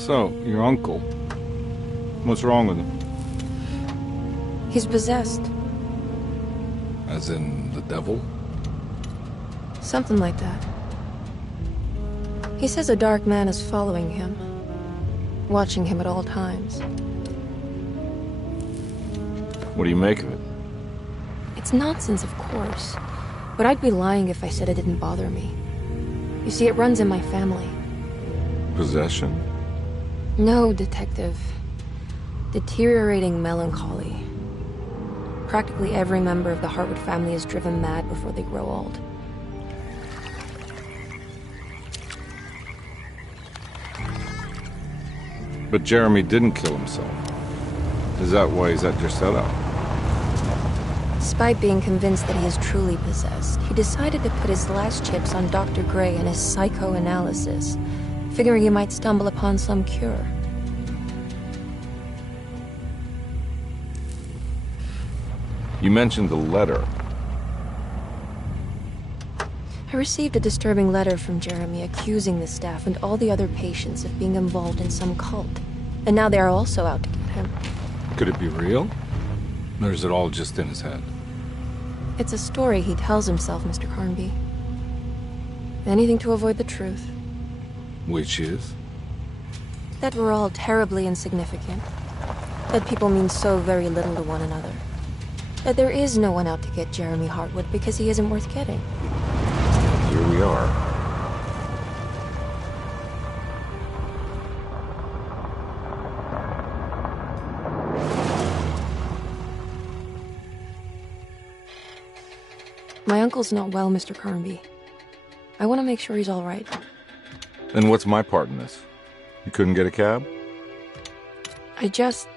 So, your uncle. What's wrong with him? He's possessed. As in the devil? Something like that. He says a dark man is following him, watching him at all times. What do you make of it? It's nonsense, of course, but I'd be lying if I said it didn't bother me. You see, it runs in my family. Possession? No, Detective. Deteriorating melancholy. Practically every member of the Hartwood family is driven mad before they grow old. But Jeremy didn't kill himself. Is that why he's at your setup? Despite being convinced that he is truly possessed, he decided to put his last chips on Dr. Gray and his psychoanalysis, figuring he might stumble upon some cure. You mentioned the letter. I received a disturbing letter from Jeremy accusing the staff and all the other patients of being involved in some cult. And now they are also out to get him. Could it be real? Or is it all just in his head? It's a story he tells himself, Mr. Carnby. Anything to avoid the truth. Which is? That we're all terribly insignificant. That people mean so very little to one another. That there is no one out to get Jeremy Hartwood because he isn't worth getting. Here we are. My uncle's not well, Mr. Carnby. I want to make sure he's all right. Then what's my part in this? You couldn't get a cab? I just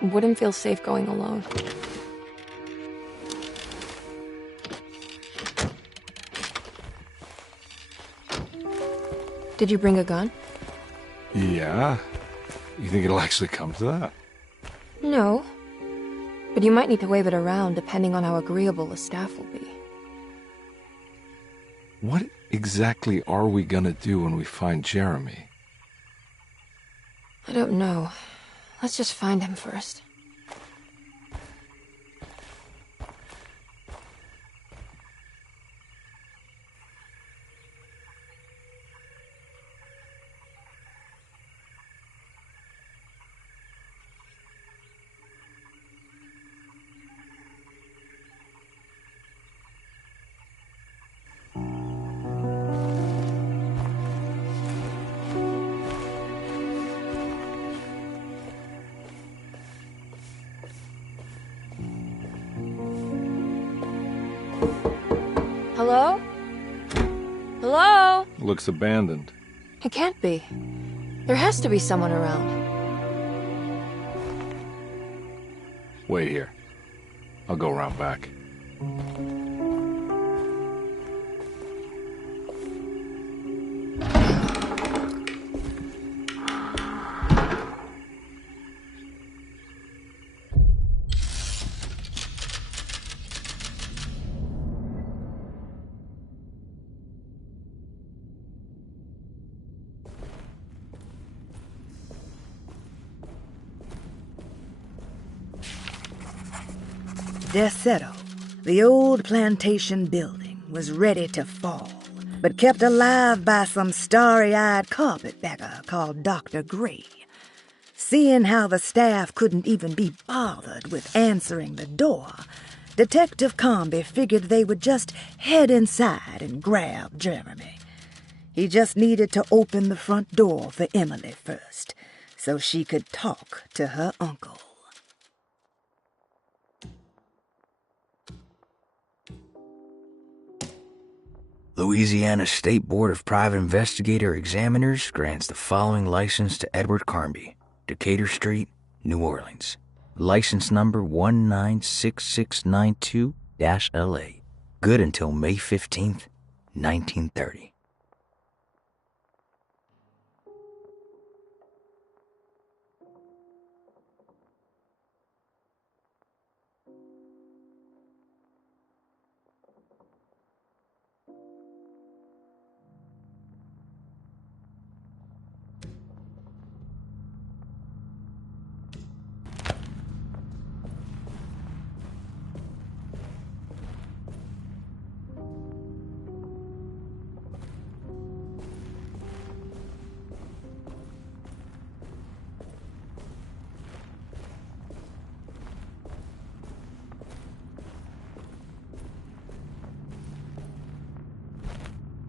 wouldn't feel safe going alone. Did you bring a gun? Yeah. You think it'll actually come to that? No. But you might need to wave it around depending on how agreeable the staff will be. What exactly are we gonna do when we find Jeremy? I don't know. Let's just find him first. Hello? Hello? Looks abandoned. It can't be. There has to be someone around. Wait here. I'll go around back. Desetto, the old plantation building, was ready to fall, but kept alive by some starry-eyed carpetbagger called Dr. Gray. Seeing how the staff couldn't even be bothered with answering the door, Detective Carnby figured they would just head inside and grab Jeremy. He just needed to open the front door for Emily first, so she could talk to her uncle. Louisiana State Board of Private Investigator Examiners grants the following license to Edward Carnby, Decatur Street, New Orleans. License number 196692-LA. Good until May 15th, 1930.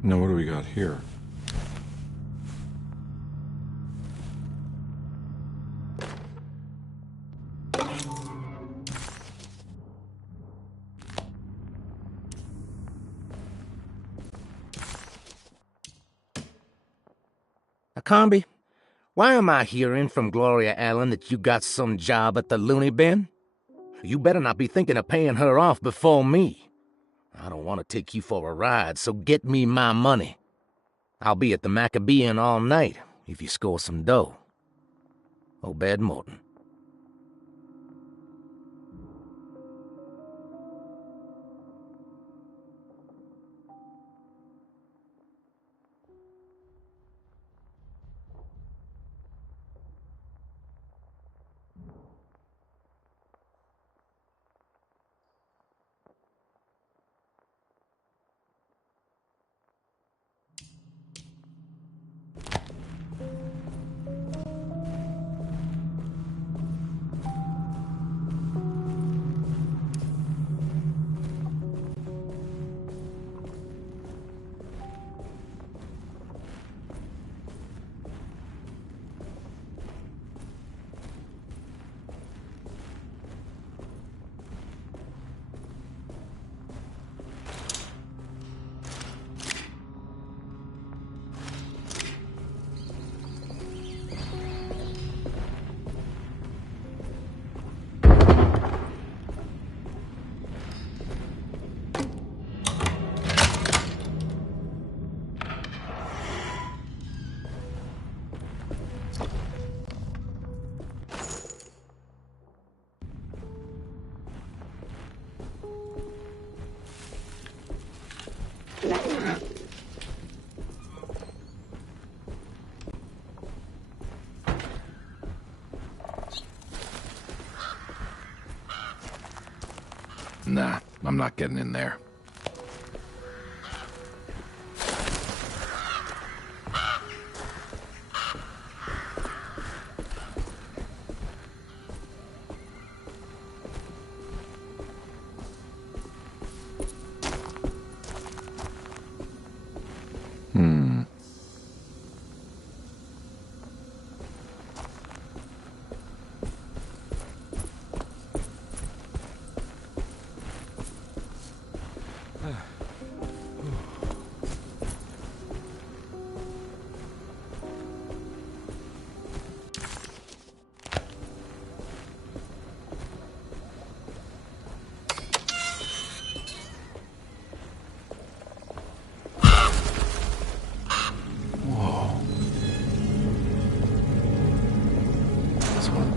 Now, what do we got here? Carnby, why am I hearing from Gloria Allen that you got some job at the loony bin? You better not be thinking of paying her off before me. I don't want to take you for a ride, so get me my money. I'll be at the Maccabean all night if you score some dough. Obed Morton. Nah, I'm not getting in there.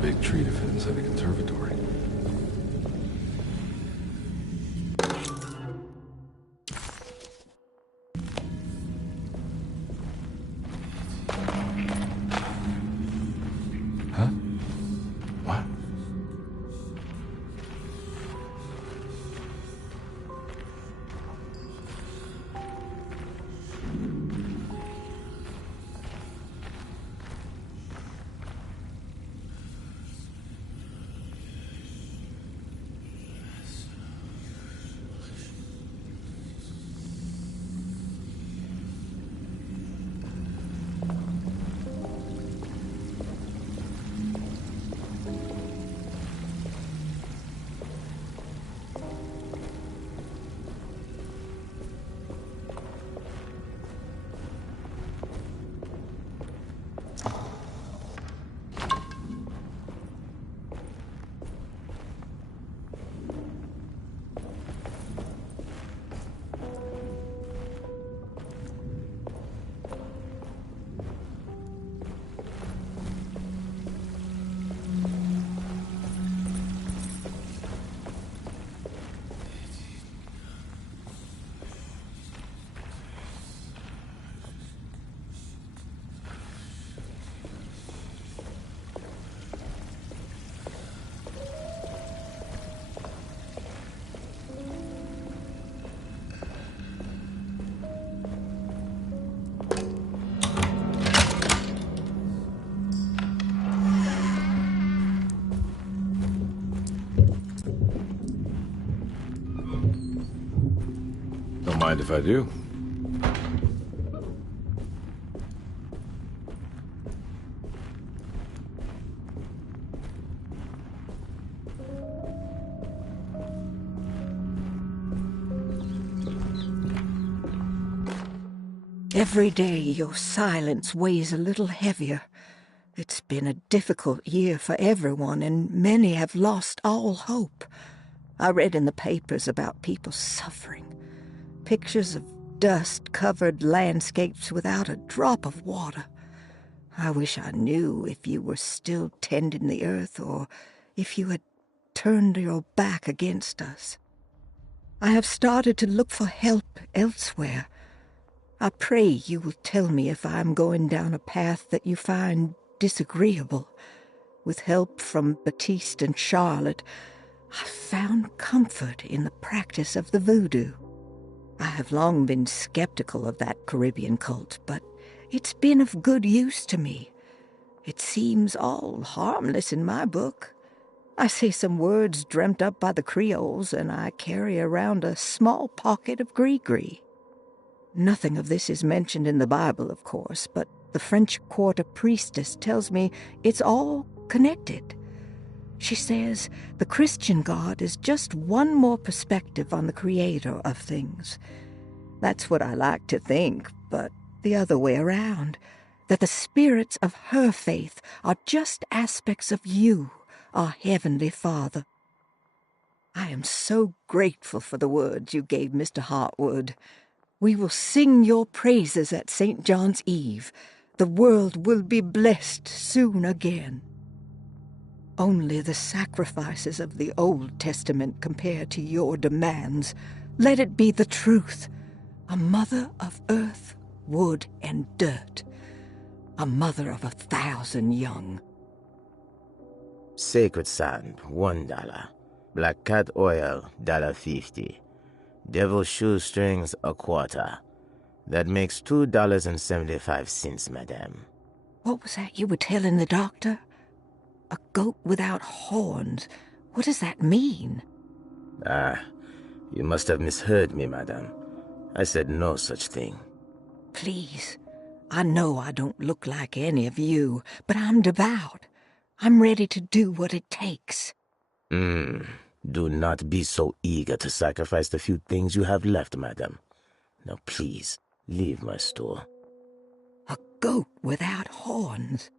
Big tree to fit inside a conservatory. Huh? What? Don't mind if I do. Every day your silence weighs a little heavier. It's been a difficult year for everyone, and many have lost all hope. I read in the papers about people suffering. Pictures of dust-covered landscapes without a drop of water. I wish I knew if you were still tending the earth or if you had turned your back against us. I have started to look for help elsewhere. I pray you will tell me if I am going down a path that you find disagreeable. With help from Baptiste and Charlotte, I found comfort in the practice of the voodoo. I have long been skeptical of that Caribbean cult, but it's been of good use to me. It seems all harmless in my book. I say some words dreamt up by the Creoles, and I carry around a small pocket of gris-gris. Nothing of this is mentioned in the Bible, of course, but the French Quarter priestess tells me it's all connected. She says the Christian God is just one more perspective on the creator of things. That's what I like to think, but the other way around, that the spirits of her faith are just aspects of you, our Heavenly Father. I am so grateful for the words you gave Mr. Hartwood. We will sing your praises at St. John's Eve. The world will be blessed soon again. Only the sacrifices of the Old Testament compare to your demands. Let it be the truth. A mother of earth, wood, and dirt. A mother of 1,000 young. Sacred sand, $1. Black cat oil, $1.50. Devil shoestrings, a quarter. That makes $2.75, madame. What was that you were telling the doctor? A goat without horns. What does that mean? You must have misheard me, madame. I said no such thing. Please, I know I don't look like any of you, but I'm devout. I'm ready to do what it takes. Do not be so eager to sacrifice the few things you have left, madam. Now please, leave my store. A goat without horns.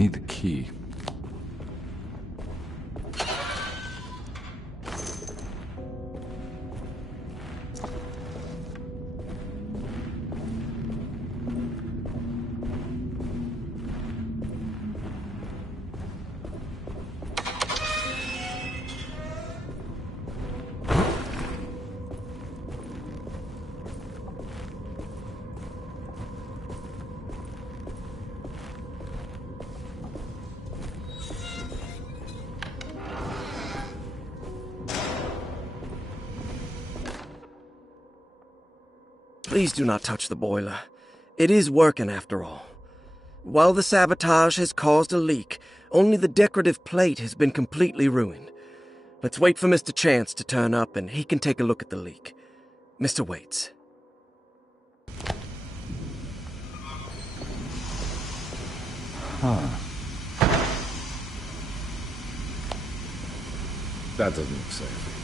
need the key. Please do not touch the boiler. It is working after all. While the sabotage has caused a leak, only the decorative plate has been completely ruined. Let's wait for Mr. Chance to turn up and he can take a look at the leak. Mr. Waits. Huh. That doesn't look safe.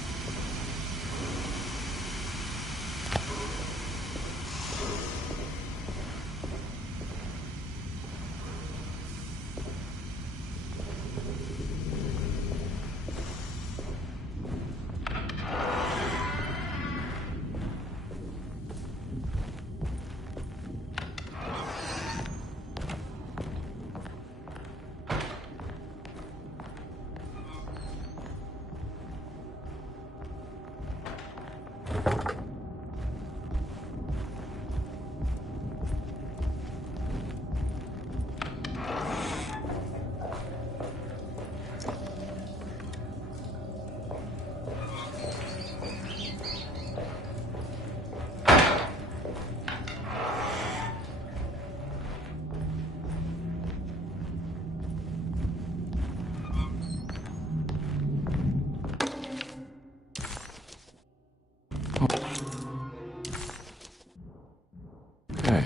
Okay.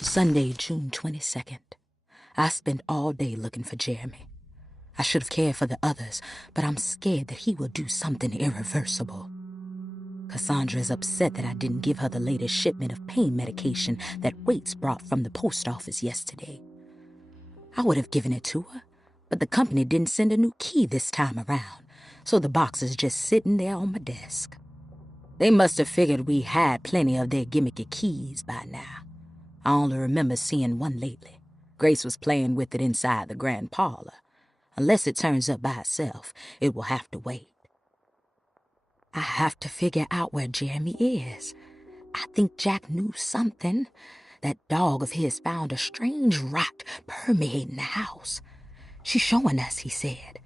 Sunday, June 22nd. I spent all day looking for Jeremy. I should have cared for the others, but I'm scared that he will do something irreversible. Cassandra is upset that I didn't give her the latest shipment of pain medication that Waits brought from the post office yesterday. I would have given it to her, but the company didn't send a new key this time around, so the box is just sitting there on my desk. They must have figured we had plenty of their gimmicky keys by now. I only remember seeing one lately. Grace was playing with it inside the grand parlor. Unless it turns up by itself, it will have to wait. I have to figure out where Jeremy is. I think Jack knew something. That dog of his found a strange rot permeating the house. She's showing us, he said.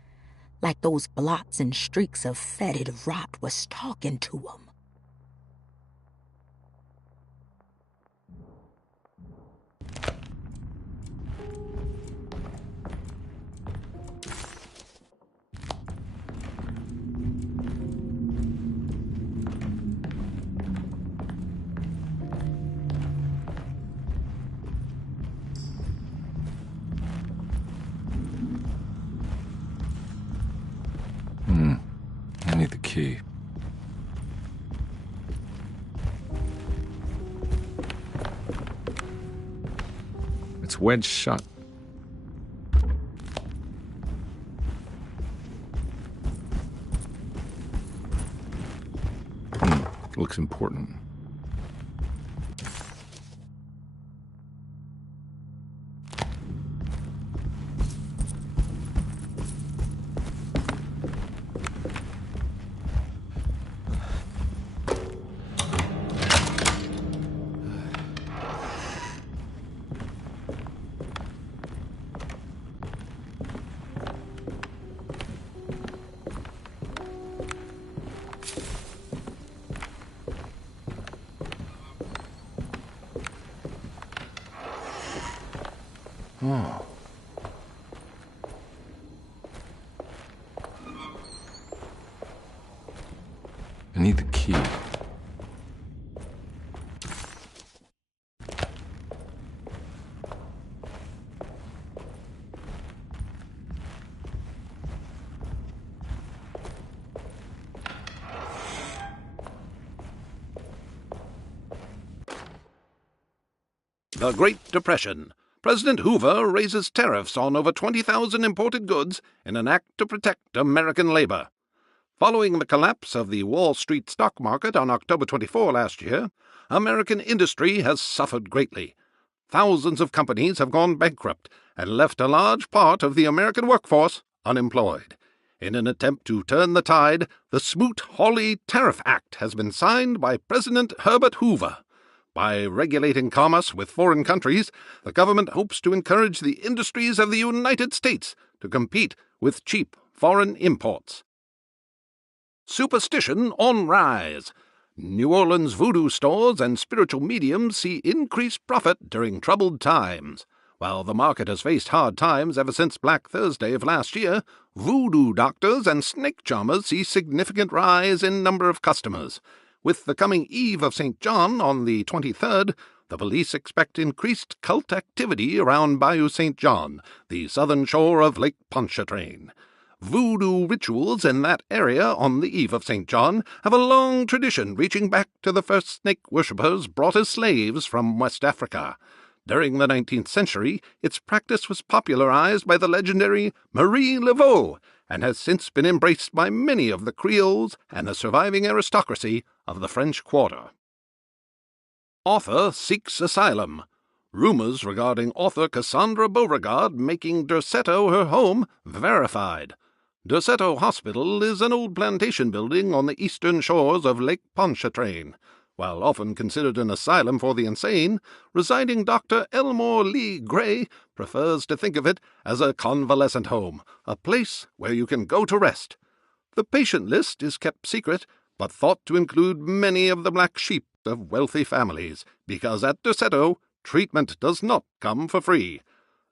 Like those blots and streaks of fetid rot was talking to him. I need the key. It's wedged shut. Looks important. Oh. I need the key. The Great Depression. President Hoover raises tariffs on over 20,000 imported goods in an act to protect American labor. Following the collapse of the Wall Street stock market on October 24 last year, American industry has suffered greatly. Thousands of companies have gone bankrupt and left a large part of the American workforce unemployed. In an attempt to turn the tide, the Smoot-Hawley Tariff Act has been signed by President Herbert Hoover. By regulating commerce with foreign countries, the government hopes to encourage the industries of the United States to compete with cheap foreign imports. Superstition on rise. New Orleans voodoo stores and spiritual mediums see increased profit during troubled times. While the market has faced hard times ever since Black Thursday of last year, voodoo doctors and snake charmers see significant rise in number of customers. With the coming Eve of St. John on the 23rd, the police expect increased cult activity around Bayou St. John, the southern shore of Lake Pontchartrain. Voodoo rituals in that area on the Eve of St. John have a long tradition reaching back to the first snake worshippers brought as slaves from West Africa. During the 19th century, its practice was popularized by the legendary Marie Laveau and has since been embraced by many of the Creoles and the surviving aristocracy of the French Quarter. Author seeks asylum. Rumors regarding author Cassandra Beauregard making Derceto her home verified. Derceto Hospital is an old plantation building on the eastern shores of Lake Pontchartrain. While often considered an asylum for the insane, residing Dr. Elmore Lee Gray prefers to think of it as a convalescent home, a place where you can go to rest. The patient list is kept secret, but thought to include many of the black sheep of wealthy families, because at Derceto, treatment does not come for free.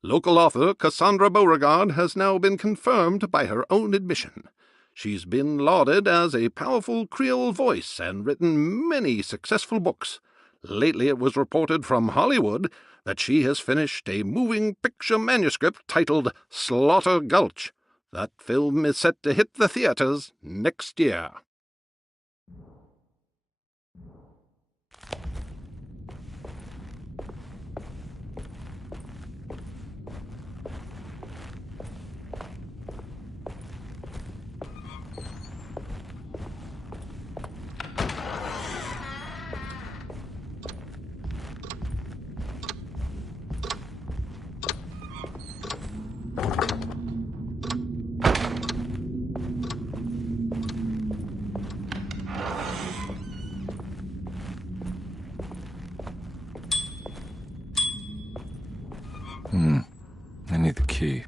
Local author Cassandra Beauregard has now been confirmed by her own admission. She's been lauded as a powerful Creole voice and written many successful books. Lately it was reported from Hollywood that she has finished a moving picture manuscript titled Slaughter Gulch. That film is set to hit the theaters next year. I need the key.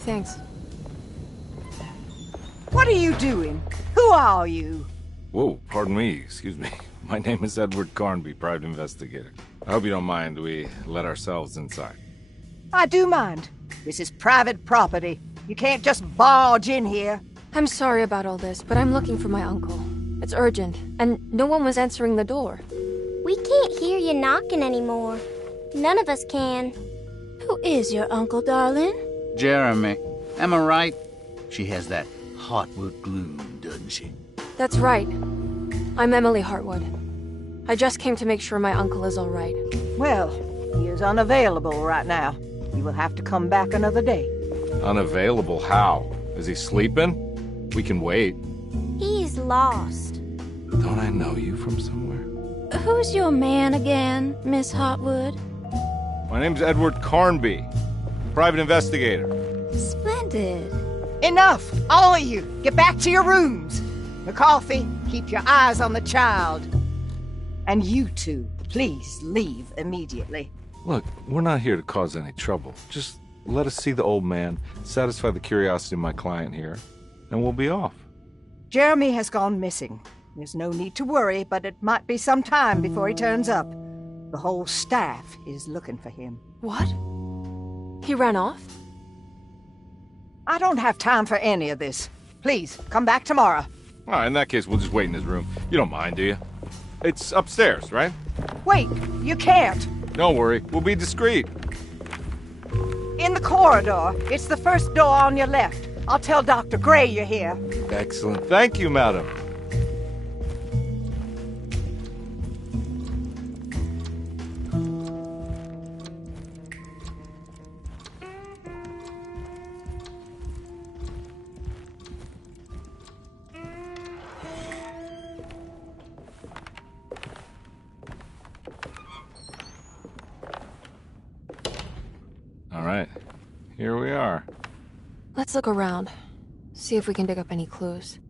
Thanks. What are you doing? Who are you? Whoa, pardon me, excuse me. My name is Edward Carnby, private investigator. I hope you don't mind we let ourselves inside. I do mind. This is private property. You can't just barge in here. I'm sorry about all this, but I'm looking for my uncle. It's urgent, and no one was answering the door. We can't hear you knocking anymore. None of us can. Who is your uncle, darling? Jeremy. Am I right? She has that Hartwood gloom, doesn't she? That's right. I'm Emily Hartwood. I just came to make sure my uncle is all right. Well, he is unavailable right now. You will have to come back another day. Unavailable how? Is he sleeping? We can wait. He's lost. Don't I know you from somewhere? Who's your man again, Miss Hartwood? My name's Edward Carnby, private investigator. Splendid. Enough! All of you! Get back to your rooms! McCarthy, keep your eyes on the child. And you two, please leave immediately. Look, we're not here to cause any trouble. Just let us see the old man, satisfy the curiosity of my client here, and we'll be off. Jeremy has gone missing. There's no need to worry, but it might be some time before he turns up. The whole staff is looking for him. What? He ran off? I don't have time for any of this. Please, come back tomorrow. All right, in that case, we'll just wait in his room. You don't mind, do you? It's upstairs, right? Wait, you can't. Don't worry, we'll be discreet. In the corridor. It's the first door on your left. I'll tell Dr. Gray you're here. Excellent. Thank you, madam. All right, here we are. Let's look around. See if we can dig up any clues.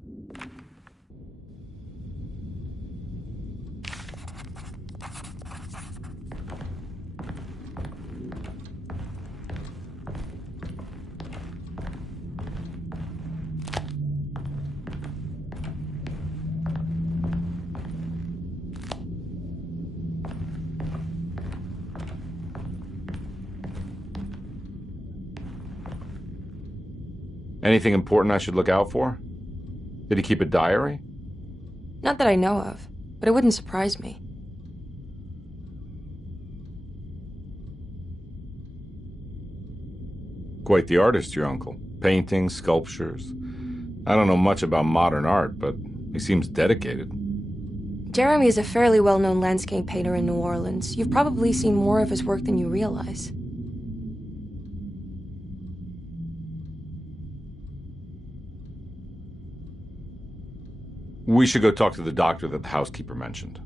Anything important I should look out for? Did he keep a diary? Not that I know of, but it wouldn't surprise me. Quite the artist, your uncle. Paintings, sculptures. I don't know much about modern art, but he seems dedicated. Jeremy is a fairly well-known landscape painter in New Orleans. You've probably seen more of his work than you realize. We should go talk to the doctor that the housekeeper mentioned.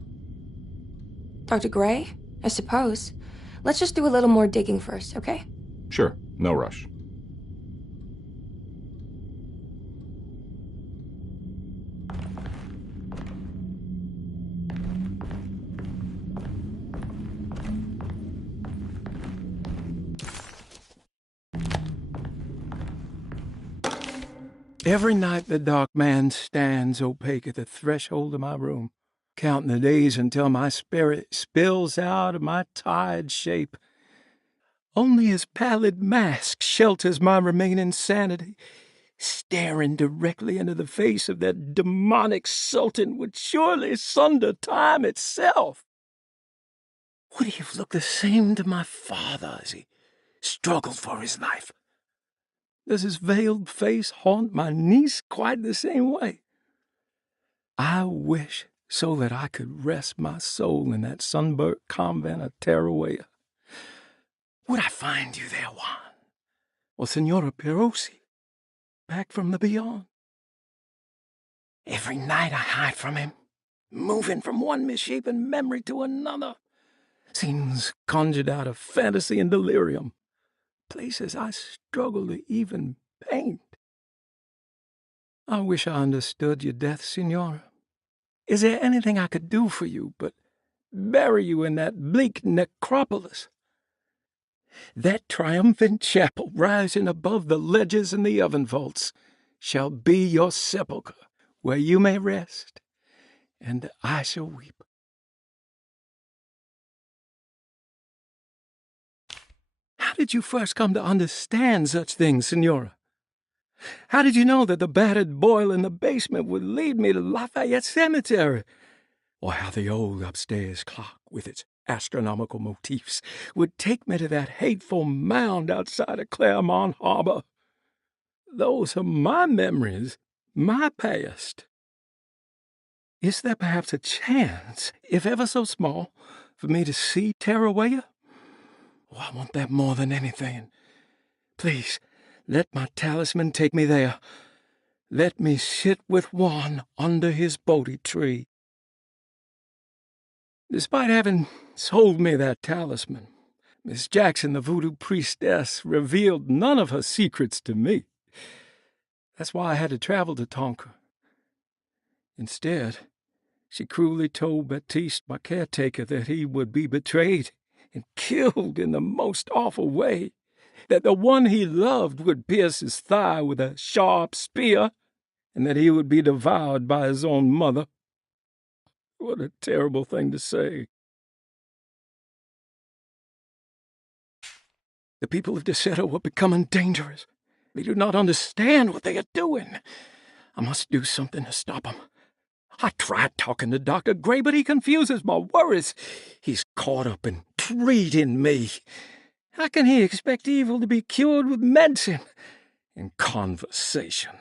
Dr. Gray? I suppose. Let's just do a little more digging first, okay? Sure, no rush. Every night the dark man stands opaque at the threshold of my room, counting the days until my spirit spills out of my tired shape. Only his pallid mask shelters my remaining sanity. Staring directly into the face of that demonic sultan would surely sunder time itself. Would he have looked the same to my father as he struggled for his life? Does his veiled face haunt my niece quite the same way? I wish so that I could rest my soul in that sunburnt convent of Tarawea. Would I find you there, Juan? Or Senora Perosi, back from the beyond? Every night I hide from him, moving from one misshapen memory to another. Scenes conjured out of fantasy and delirium. Places I struggle to even paint. I wish I understood your death, Senora. Is there anything I could do for you but bury you in that bleak necropolis? That triumphant chapel rising above the ledges and the oven vaults shall be your sepulchre, where you may rest, and I shall weep. How did you first come to understand such things, Senora? How did you know that the battered boiler in the basement would lead me to Lafayette Cemetery? Or how the old upstairs clock, with its astronomical motifs, would take me to that hateful mound outside of Claremont Harbor? Those are my memories, my past. Is there perhaps a chance, if ever so small, for me to see Tarawea? Oh, I want that more than anything. Please, let my talisman take me there. Let me sit with Juan under his Bodhi tree. Despite having sold me that talisman, Miss Jackson, the voodoo priestess, revealed none of her secrets to me. That's why I had to travel to Tonka. Instead, she cruelly told Baptiste, my caretaker, that he would be betrayed and killed in the most awful way, that the one he loved would pierce his thigh with a sharp spear, and that he would be devoured by his own mother. What a terrible thing to say. The people of Deseto are becoming dangerous. They do not understand what they are doing. I must do something to stop them. I tried talking to Dr. Gray, but he confuses my worries. He's caught up in treating me. How can he expect evil to be cured with medicine and conversation?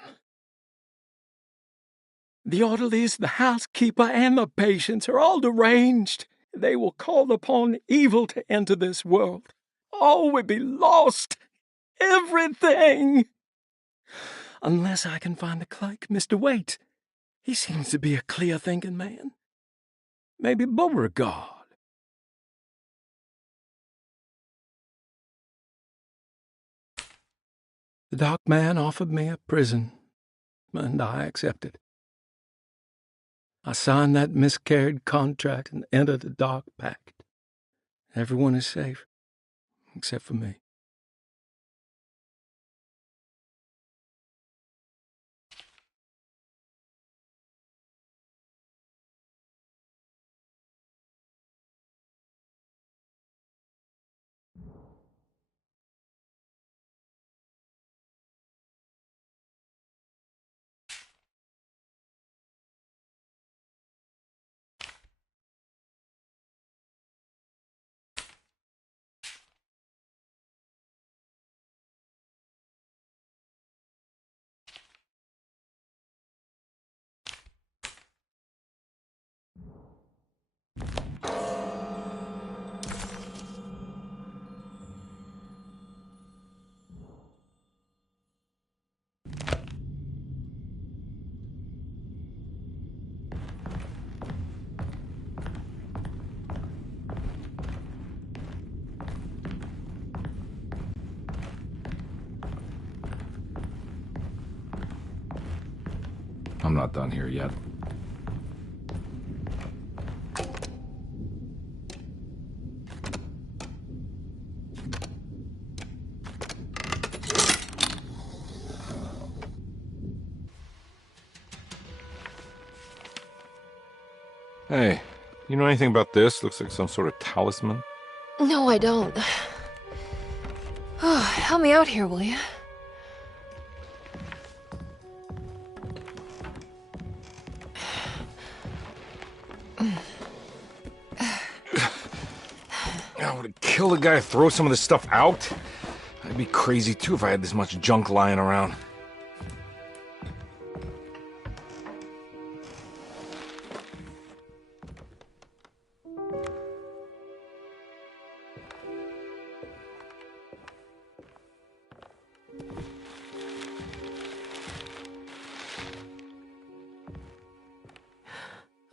The orderlies, the housekeeper, and the patients are all deranged. They will call upon evil to enter this world. All will be lost. Everything. Unless I can find the clerk, Mr. Waite. He seems to be a clear-thinking man. Maybe Beauregard. The dock man offered me a prison, and I accepted. I signed that miscarried contract and entered the dock pact. Everyone is safe, except for me. I'm not done here yet. Hey, you know anything about this? Looks like some sort of talisman. No, I don't. Oh, help me out here, will you? I would kill the guy to throw some of this stuff out. I'd be crazy too if I had this much junk lying around.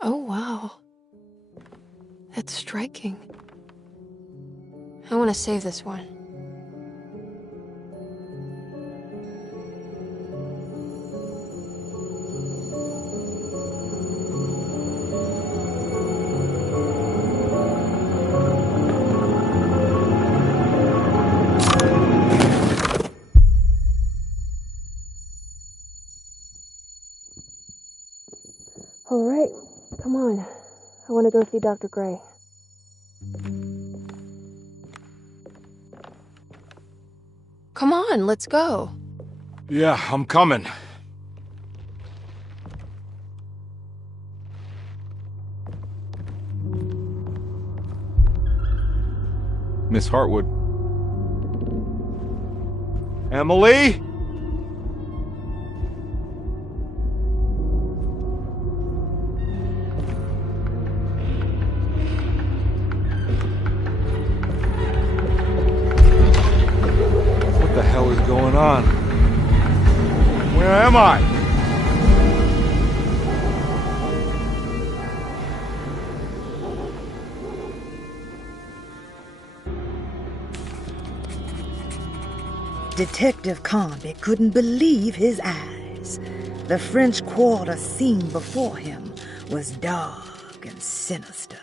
Oh, wow. That's striking. I want to save this one. All right, come on. I want to go see Dr. Gray. Come on, let's go. Yeah, I'm coming. Miss Hartwood. Emily? What the hell is going on? Where am I? Detective Carnby couldn't believe his eyes. The French Quarter scene before him was dark and sinister.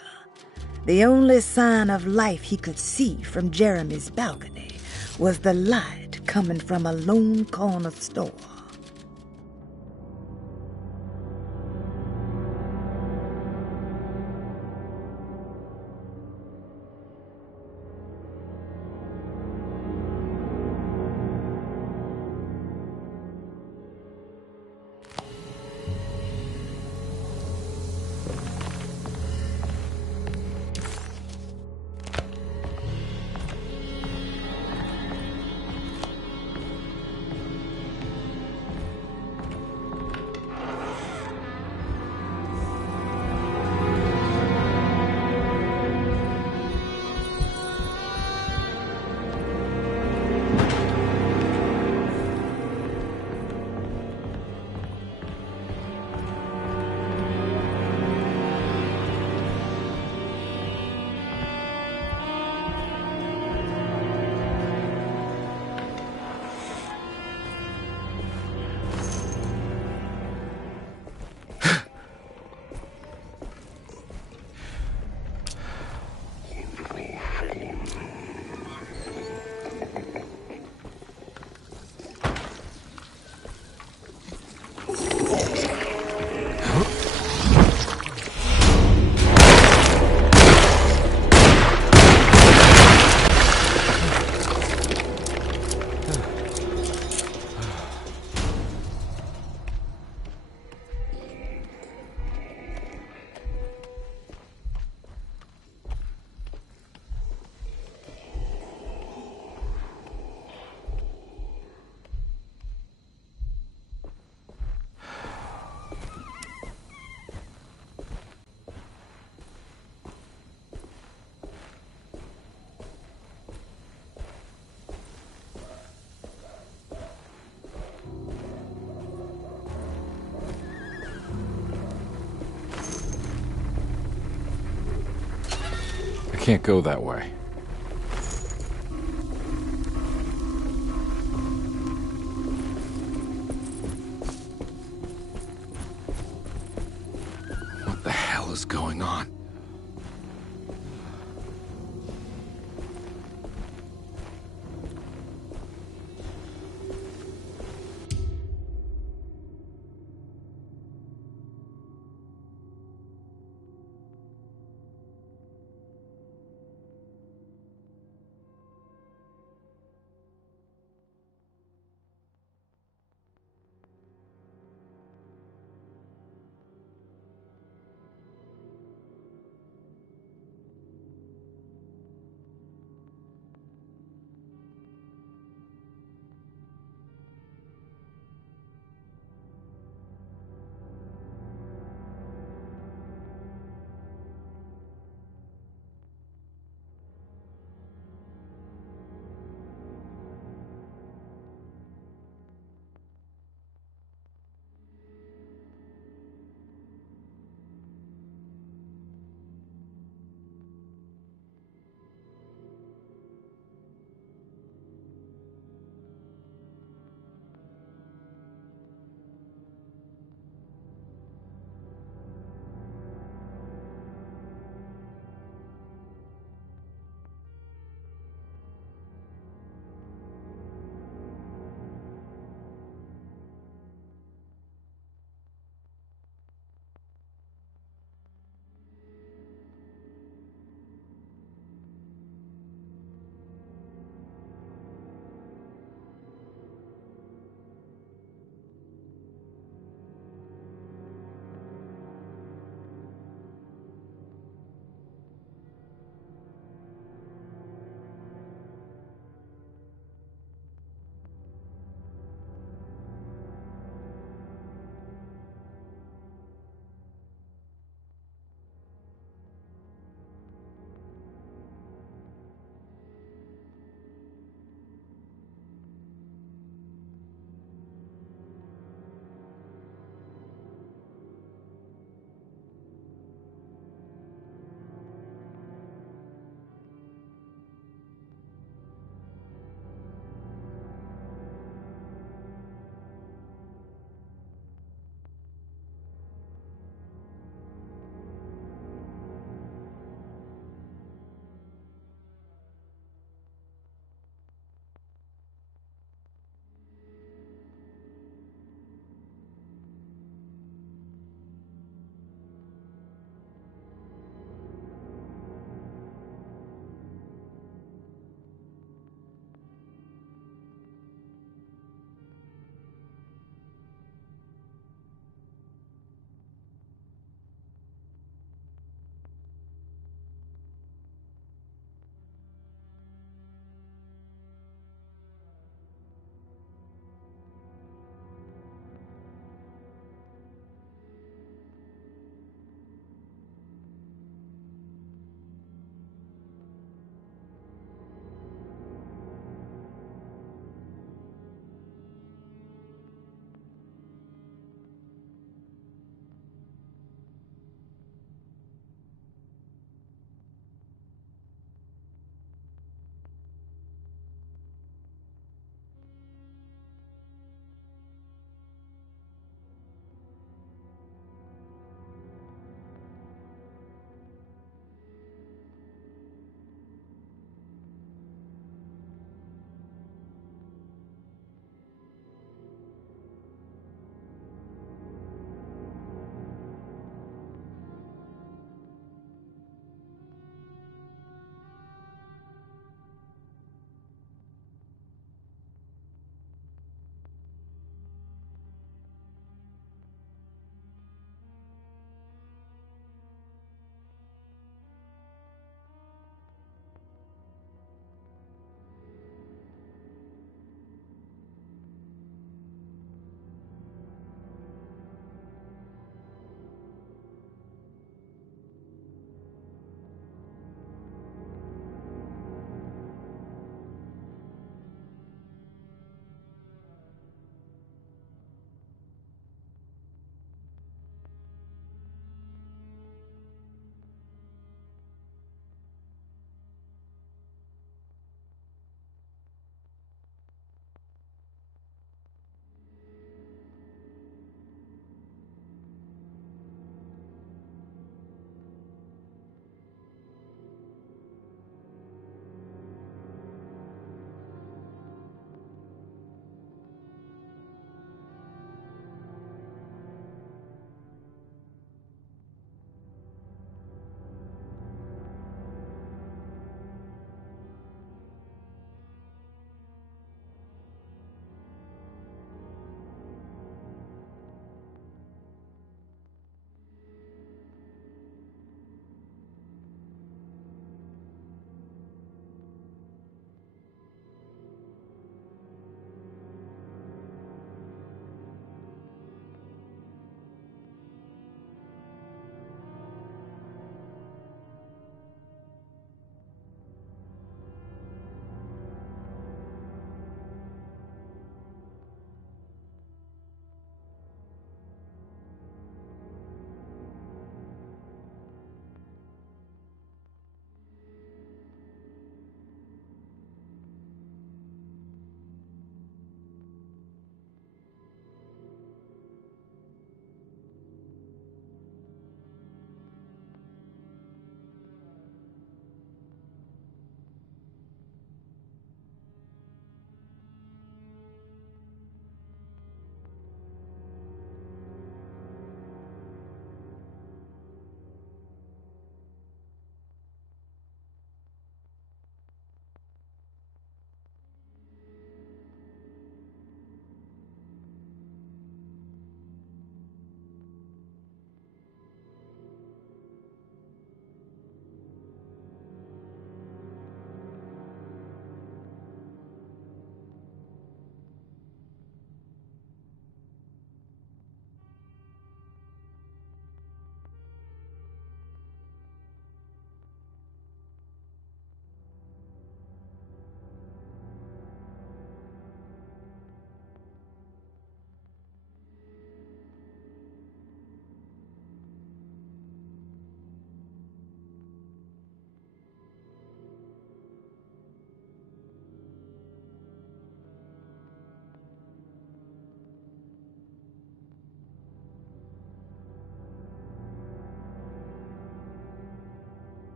The only sign of life he could see from Jeremy's balcony was the light coming from a lone corner store. can't go that way. What the hell is going on?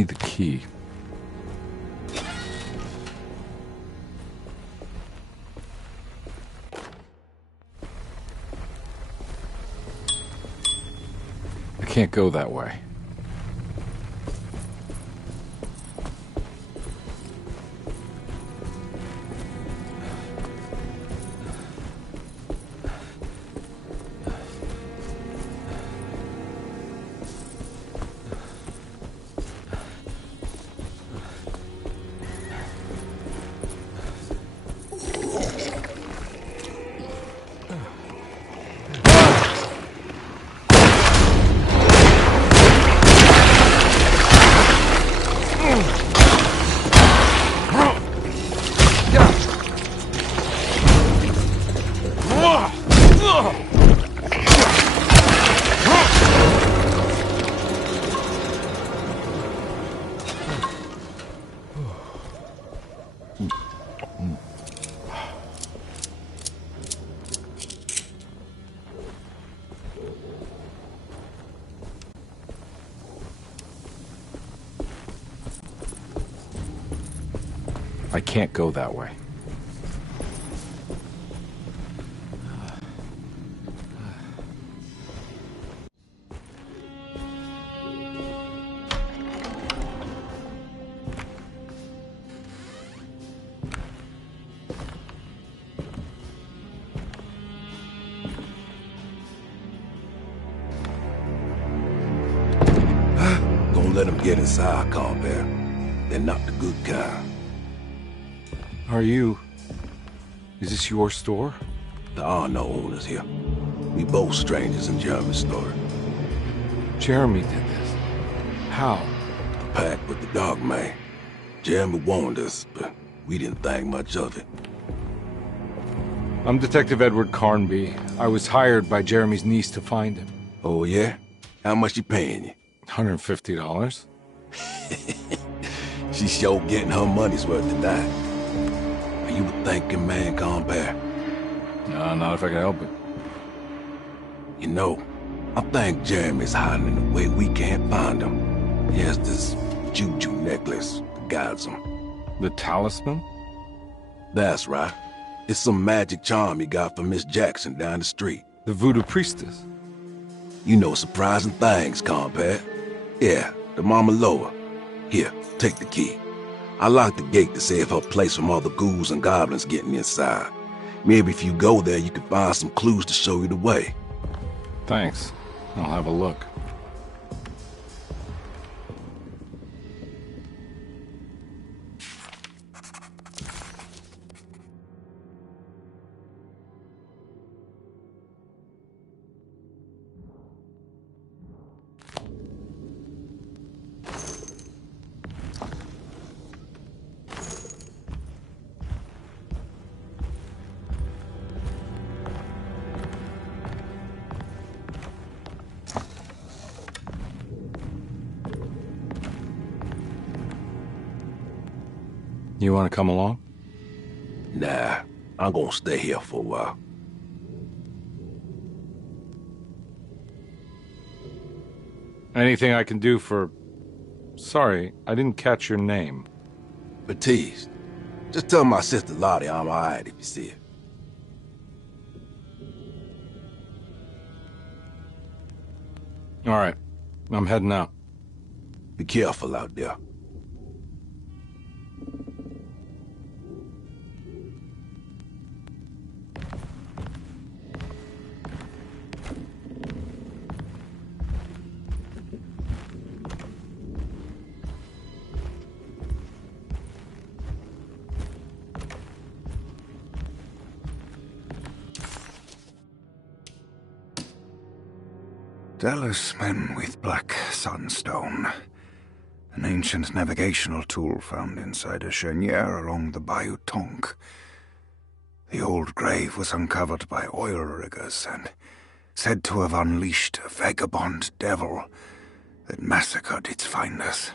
need the key. I can't go that way. I can't go that way. Don't let them get inside, Carnby. They're not the good kind. Are you... Is this your store? There are no owners here. We both strangers in Jeremy's story. Jeremy did this. How? The pact with the dog man. Jeremy warned us, but we didn't think much of it. I'm Detective Edward Carnby. I was hired by Jeremy's niece to find him. Oh, yeah? How much she paying you? $150. She's sure getting her money's worth tonight. Are you a thinking man, Carnby? No, not if I can help it. You know, I think Jeremy's hiding in a way we can't find him. He has this juju necklace that guides him. The talisman? That's right. It's some magic charm he got from Miss Jackson down the street. The voodoo priestess? You know surprising things, Carnby. Yeah, the Mama Loa. Here, take the key. I locked the gate to save her place from all the ghouls and goblins getting inside. Maybe if you go there, you can find some clues to show you the way. Thanks. I'll have a look. You want to come along? Nah, I'm gonna stay here for a while. Anything I can do for... Sorry, I didn't catch your name. Baptiste. Just tell my sister Lottie I'm alright if you see her. All right, I'm heading out. Be careful out there. Talisman with black sunstone. An ancient navigational tool found inside a cheniere along the Bayou Tonk. The old grave was uncovered by oil riggers and said to have unleashed a vagabond devil that massacred its finders.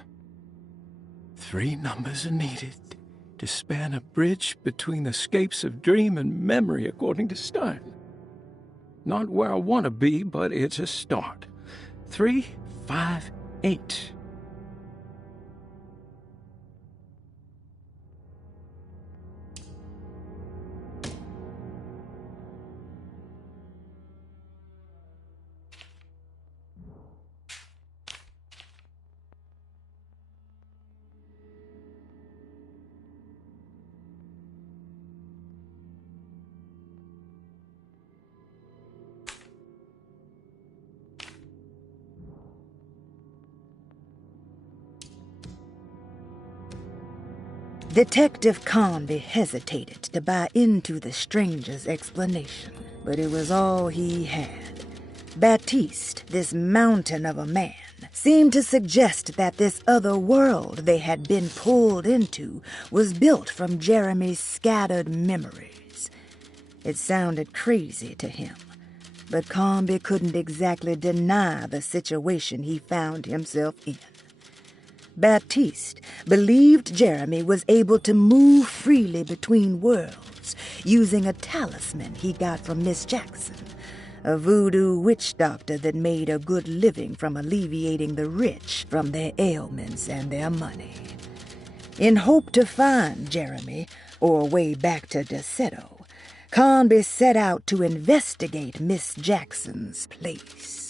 3 numbers are needed to span a bridge between escapes of dream and memory, according to Stein. Not where I want to be, but it's a start. 3, 5, 8. Detective Carnby hesitated to buy into the stranger's explanation, but it was all he had. Baptiste, this mountain of a man, seemed to suggest that this other world they had been pulled into was built from Jeremy's scattered memories. It sounded crazy to him, but Carnby couldn't exactly deny the situation he found himself in. Baptiste believed Jeremy was able to move freely between worlds using a talisman he got from Miss Jackson, a voodoo witch doctor that made a good living from alleviating the rich from their ailments and their money. In hope to find Jeremy, or a way back to Deseto, Carnby set out to investigate Miss Jackson's place.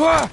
Ah!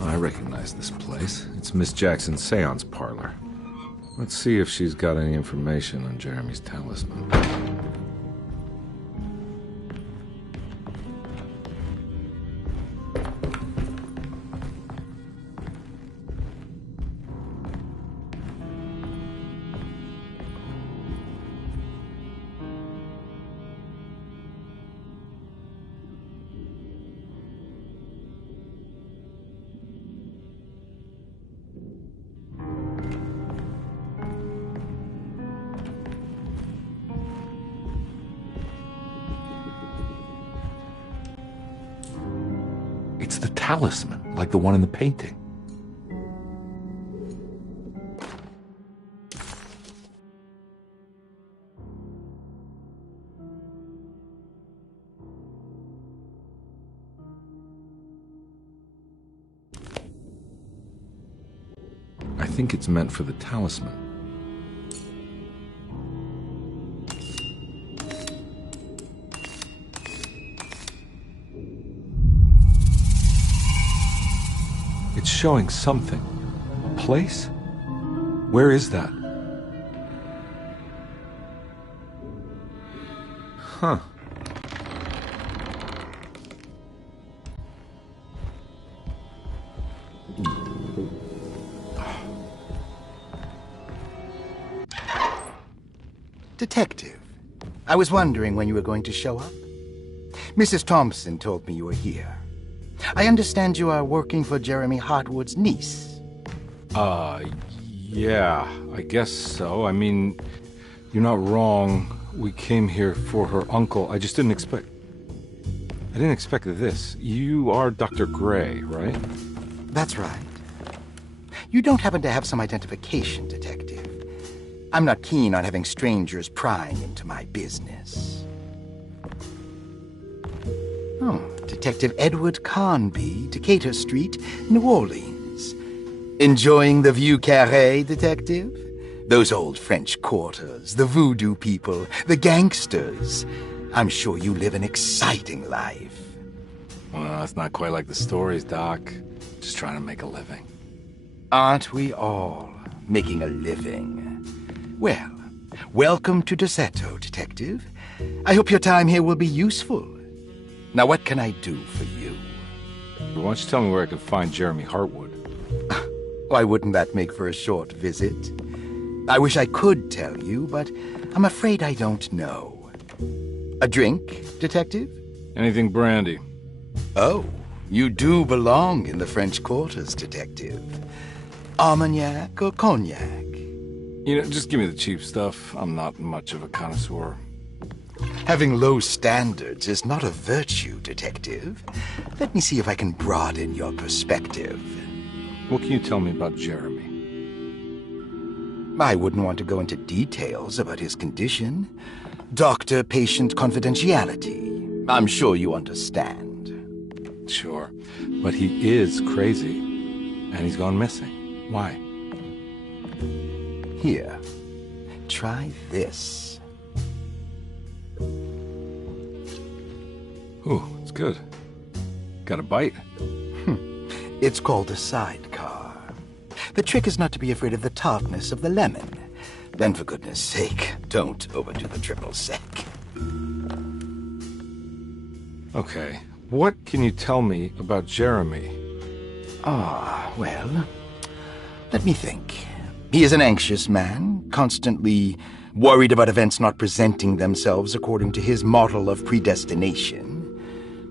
I recognize this place. It's Miss Jackson's seance parlor. Let's see if she's got any information on Jeremy's talisman. talisman, like the one in the painting. I think it's meant for the talisman. It's showing something. A place? Where is that? Huh. Detective, I was wondering when you were going to show up. Mrs. Thompson told me you were here. I understand you are working for Jeremy Hartwood's niece. Yeah, I guess so. I mean, you're not wrong. We came here for her uncle. I just didn't expect... I didn't expect this. You are Dr. Gray, right? That's right. You don't happen to have some identification, Detective. I'm not keen on having strangers prying into my business. Oh, Detective Edward Carnby, Decatur Street, New Orleans. Enjoying the Vieux Carré, Detective? Those old French quarters, the voodoo people, the gangsters. I'm sure you live an exciting life. Well, it's not quite like the stories, Doc. Just trying to make a living. Aren't we all making a living? Well, welcome to Deseto, Detective. I hope your time here will be useful. Now, what can I do for you? Why don't you tell me where I can find Jeremy Hartwood? Why wouldn't that make for a short visit? I wish I could tell you, but I'm afraid I don't know. A drink, Detective? Anything brandy. Oh, you do belong in the French quarters, Detective. Armagnac or cognac? You know, just give me the cheap stuff. I'm not much of a connoisseur. Having low standards is not a virtue, Detective. Let me see if I can broaden your perspective. What can you tell me about Jeremy? I wouldn't want to go into details about his condition. Doctor-patient confidentiality. I'm sure you understand. Sure, but he is crazy, and he's gone missing. Why? Here, try this. Ooh, it's good. Got a bite? It's called a sidecar. The trick is not to be afraid of the tartness of the lemon. Then, for goodness sake, don't overdo the triple sec. Okay, what can you tell me about Jeremy? Well, let me think. He is an anxious man, constantly worried about events not presenting themselves according to his model of predestination.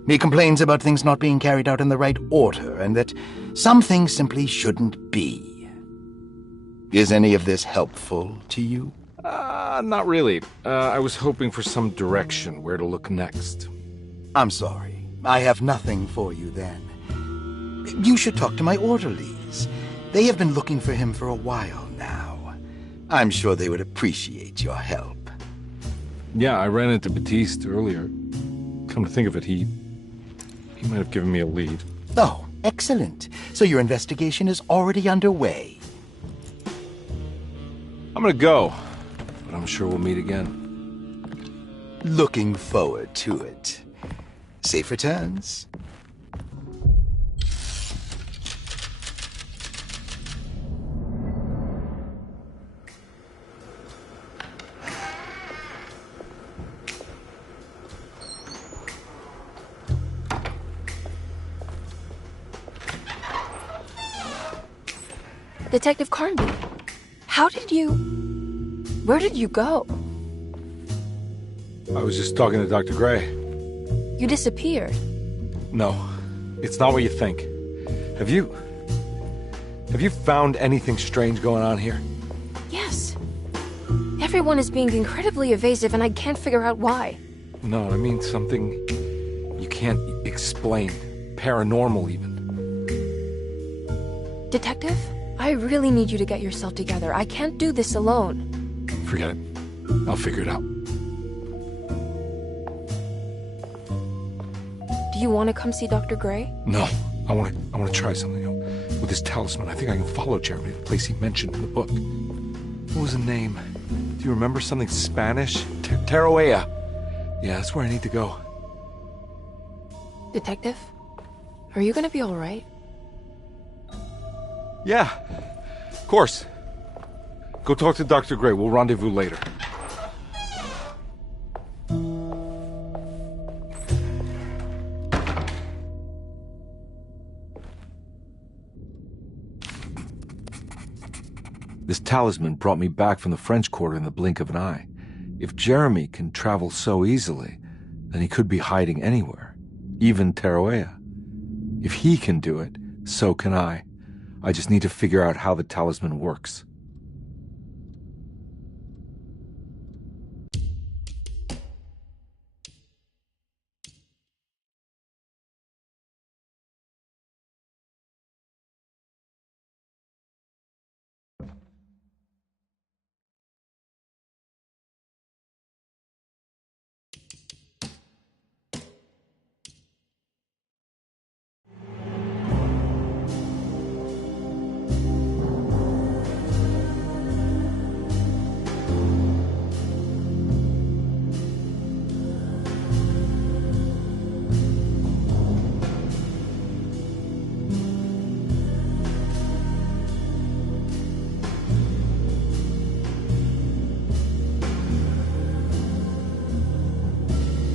He complains about things not being carried out in the right order, and that some things simply shouldn't be. Is any of this helpful to you? Not really. I was hoping for some direction where to look next. I'm sorry. I have nothing for you then. You should talk to my orderlies. They have been looking for him for a while now. I'm sure they would appreciate your help. Yeah, I ran into Batiste earlier. Come to think of it, he might have given me a lead. Oh, excellent. So your investigation is already underway. I'm gonna go, but I'm sure we'll meet again. Looking forward to it. Safe returns. Detective Carnby, where did you go? I was just talking to Dr. Gray. You disappeared. No, it's not what you think. Have you found anything strange going on here? Yes. Everyone is being incredibly evasive and I can't figure out why. No, I mean something you can't explain. Paranormal, even. Detective, I really need you to get yourself together. I can't do this alone. Forget it. I'll figure it out. Do you want to come see Dr. Gray? No. I want to try something. With this talisman, I think I can follow Jeremy to the place he mentioned in the book. What was the name? Do you remember something Spanish? Tarawea. Yeah, that's where I need to go. Detective, are you gonna be all right? Yeah, of course. Go talk to Dr. Gray. We'll rendezvous later. This talisman brought me back from the French Quarter in the blink of an eye. If Jeremy can travel so easily, then he could be hiding anywhere, even Tarawea. If he can do it, so can I. I just need to figure out how the talisman works.